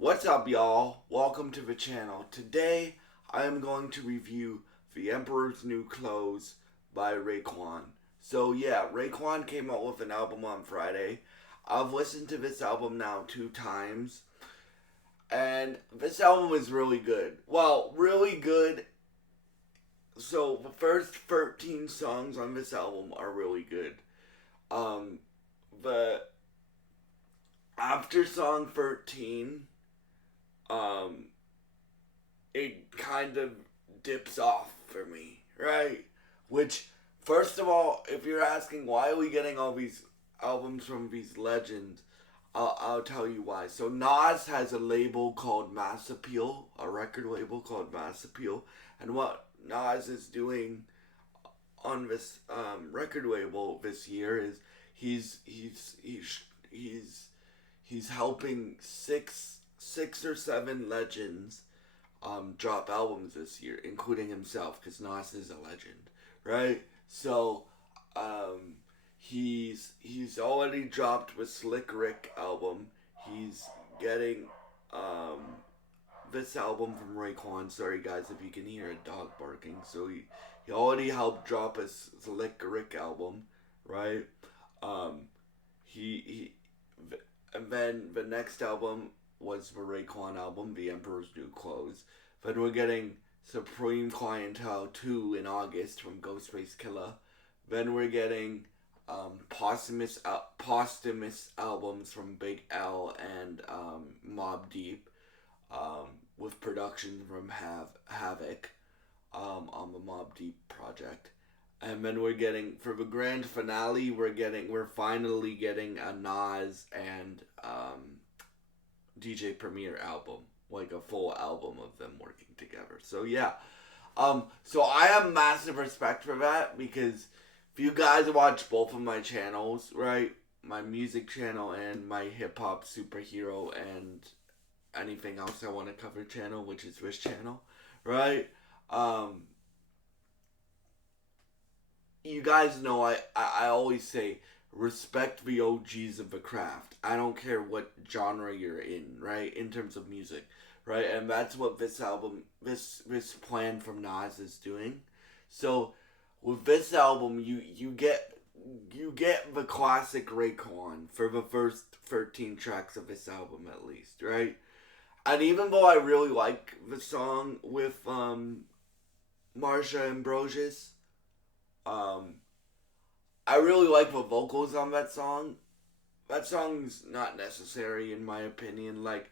What's up, y'all? Welcome to the channel. Today, I am going to review The Emperor's New Clothes by Raekwon. So yeah, Raekwon came out with an album on Friday. I've listened to this album now 2 times, and this album is really good. Well, really good. So the first 13 songs on this album are really good. Um, the after song 13, um, it kind of dips off for me, right? Which, first of all, if you're asking why are we getting all these albums from these legends, I'll tell you why. So Nas has a label called Mass Appeal, a record label called Mass Appeal, and what Nas is doing on this record label this year is he's he's helping six or seven legends drop albums this year, including himself, because Nas is a legend, right? So he's already dropped with Slick Rick album. He's getting this album from Raekwon. Sorry guys if you can hear a dog barking. So he already helped drop a Slick Rick album, right? Um, he and then the next album was the Raekwon album, The Emperor's New Clothes. Then we're getting Supreme Clientele 2 in August from Ghostface Killah. Then we're getting posthumous albums from Big L and Mobb Deep, with production from Havoc on the Mobb Deep project. And then we're getting, for the grand finale, we're finally getting a Nas and DJ Premier album, like a full album of them working together. So yeah, so I have massive respect for that, because if you guys watch both of my channels, right, my music channel and my hip hop superhero and anything else I want to cover channel, which is this channel, right, you guys know I always say respect the OGs of the craft. I don't care what genre you're in, right? In terms of music, right? And that's what this album, this plan from Nas is doing. So with this album, you get the classic Raekwon for the first 13 tracks of this album at least, right? And even though I really like the song with Marsha Ambrosius, I really like the vocals on that song. That song's not necessary in my opinion. Like,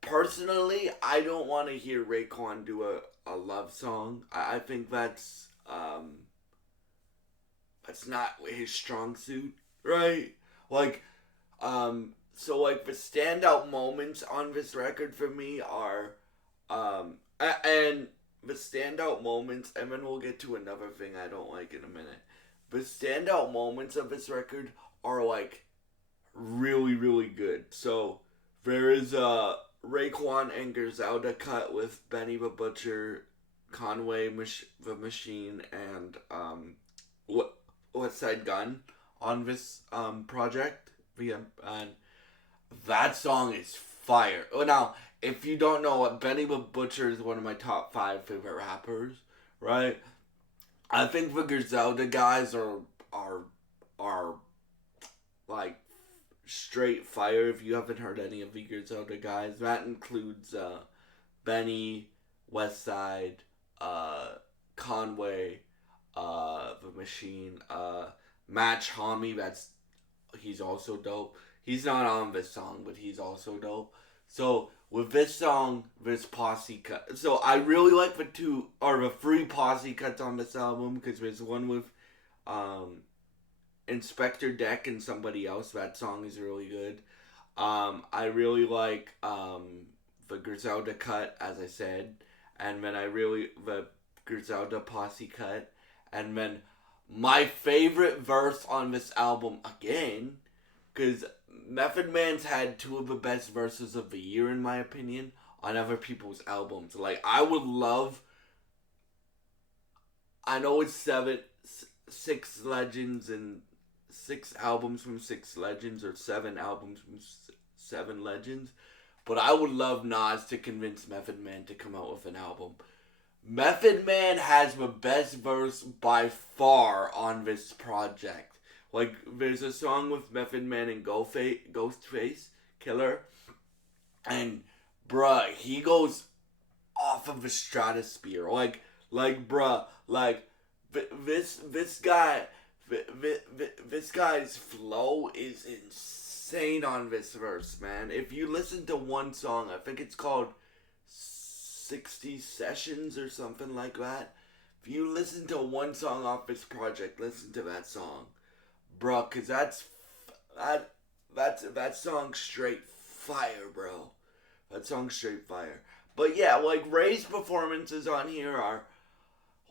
personally, I don't want to hear Raekwon do a love song. I think that's not his strong suit, right? Like, so like the standout moments on this record for me are, and the standout moments, and then we'll get to another thing I don't like in a minute. The standout moments of this record are like really, really good. So there is a Raekwon and Griselda cut with Benny the Butcher, Conway the Machine, and West Side Gun on this project. And that song is fire. Oh, now, if you don't know what, Benny the Butcher is one of my top 5 favorite rappers, right? I think the Griselda guys are like straight fire. If you haven't heard any of the Griselda guys, that includes Benny, Westside, Conway, the Machine, Match Homie. He's also dope. He's not on this song, but he's also dope. So with this song, this posse cut. So I really like the 3 posse cuts on this album, because there's one with Inspector Deck and somebody else. That song is really good. I really like the Griselda cut, as I said, and then the Griselda posse cut, and then my favorite verse on this album again, because Method Man's had 2 of the best verses of the year, in my opinion, on other people's albums. Like, I know it's 6 legends and 6 albums from 6 legends, or 7 albums from 7 legends, but I would love Nas to convince Method Man to come out with an album. Method Man has the best verse by far on this project. Like, there's a song with Method Man and Ghostface Killer, and bruh, he goes off of the stratosphere. Bruh, this guy, this guy's flow is insane on this verse, man. If you listen to one song, I think it's called 60 Sessions or something like that. If you listen to one song off this project, listen to that song, bro, cause that song straight fire, bro. That song straight fire. But yeah, like Ray's performances on here are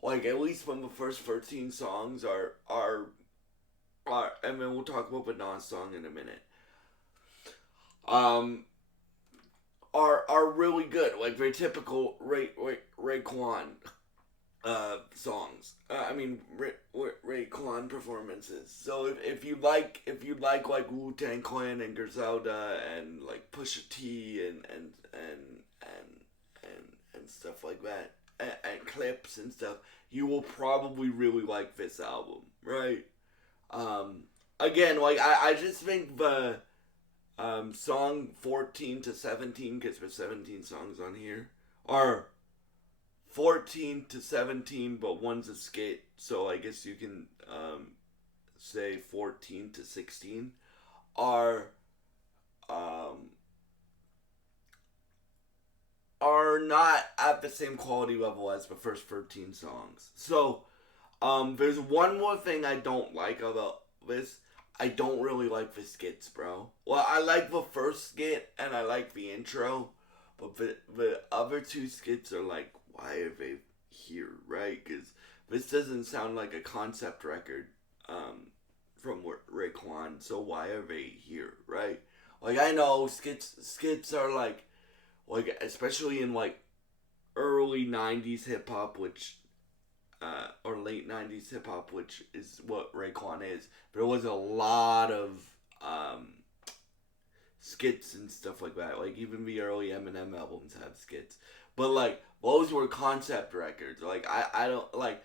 like at least from the first 13 songs are and then we'll talk about the Nas song in a minute. Are really good. Like very typical Raekwon songs. Raekwon performances. So if you like Wu-Tang Clan and Griselda and like Pusha T and stuff like that and clips and stuff, you will probably really like this album, right? Again, like I just think the song 14 to 17, because there's 17 songs on here, are 14 to 17, but one's a skit, so I guess you can say 14 to 16, are not at the same quality level as the first 13 songs. So, there's one more thing I don't like about this. I don't really like the skits, bro. Well, I like the first skit and I like the intro, but the other two skits are like, why are they here, right? Because this doesn't sound like a concept record from Raekwon, so why are they here, right? Like, I know skits are like especially in like early 90s hip hop, which or late 90s hip hop, which is what Raekwon is. There was a lot of skits and stuff like that. Like even the early Eminem albums have skits, but like those were concept records. Like I don't like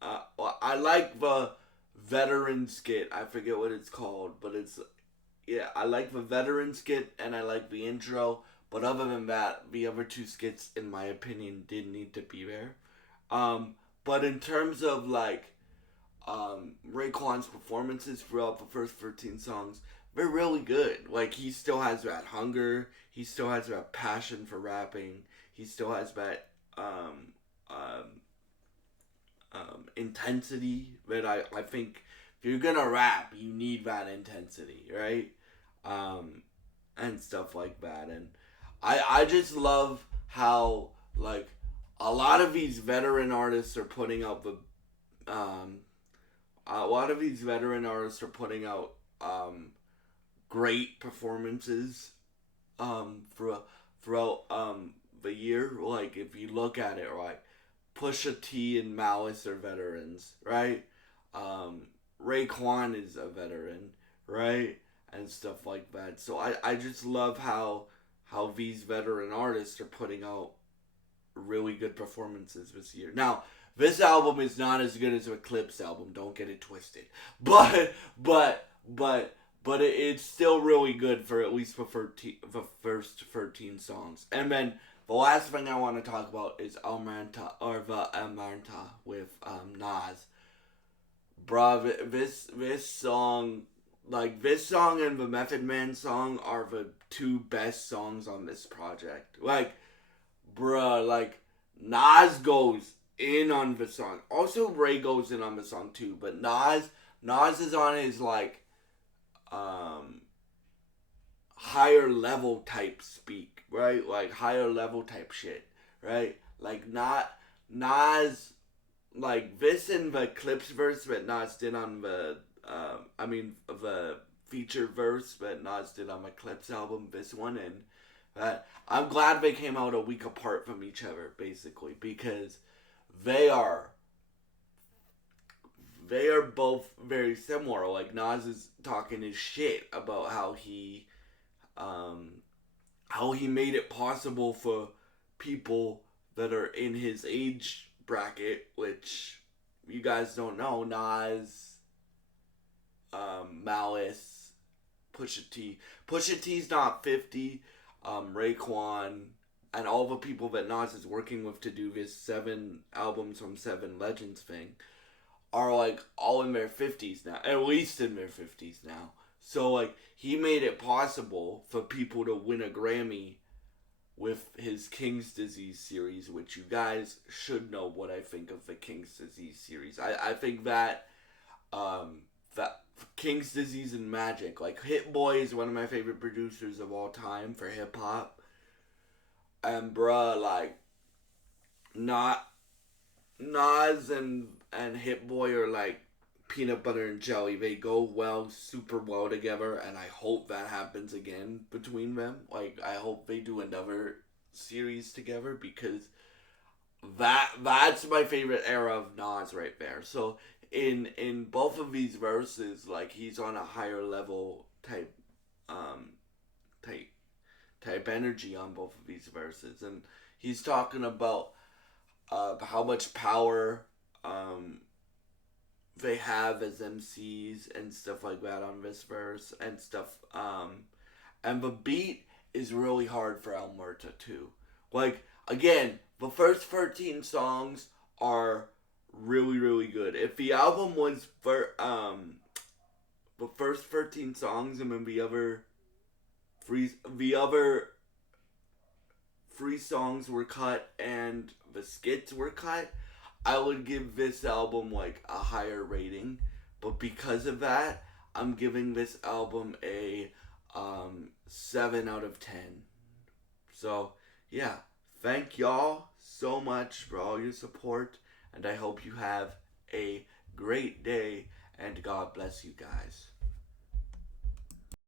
I like the veteran skit. I forget what it's called, but it's yeah. I like the veteran skit and I like the intro. But other than that, the other two skits, in my opinion, didn't need to be there. But in terms of like Raekwon's performances throughout the first 13 songs, they're really good. Like he still has that hunger, he still has that passion for rapping, he still has that intensity that I think if you're gonna rap, you need that intensity, right? And stuff like that. And I just love how like a lot of these veteran artists are putting out great performances throughout the year. Like if you look at it, right, Pusha T and Malice are veterans, right? Raekwon is a veteran, right? And stuff like that. So I just love how these veteran artists are putting out really good performances this year. Now, this album is not as good as Eclipse album. Don't get it twisted. But it's still really good for at least the first 13 songs. And then the last thing I want to talk about is Almanta with Nas. Bruh, this song, like this song and the Method Man song are the two best songs on this project. Like, bruh, like Nas goes in on the song. Also, Ray goes in on the song too. But Nas is on his like higher level type speak, right? Like higher level type shit, right? Like not Nas, like this in the Clips verse that Nas did on the the feature verse that Nas did on my Clips album. This one, and I'm glad they came out a week apart from each other, basically, because they are both very similar. Like Nas is talking his shit about how he how he made it possible for people that are in his age bracket, which you guys don't know, Nas, Malice, Pusha T. Pusha T's not 50. Raekwon, and all the people that Nas is working with to do this 7 albums from Seven Legends thing are like all in their 50s now, at least in their 50s now. So like he made it possible for people to win a Grammy with his King's Disease series, which you guys should know what I think of the King's Disease series. I think that that King's Disease and Magic, like Hit Boy is one of my favorite producers of all time for hip hop, and bruh, like not Nas and Hit Boy are like peanut butter and jelly. They go well, super well together, and I hope that happens again between them. Like I hope they do another series together because that's my favorite era of Nas right there. So in both of these verses, like he's on a higher level um type type energy on both of these verses, and he's talking about how much power they have as MCs and stuff like that on this verse and stuff. And the beat is really hard for Alberta too. Like again, the first 13 songs are really really good. If the album was for the first 13 songs and then the other three songs were cut and the skits were cut, I would give this album like a higher rating. But because of that, I'm giving this album a 7 out of 10. So yeah, thank y'all so much for all your support, and I hope you have a great day, and God bless you guys.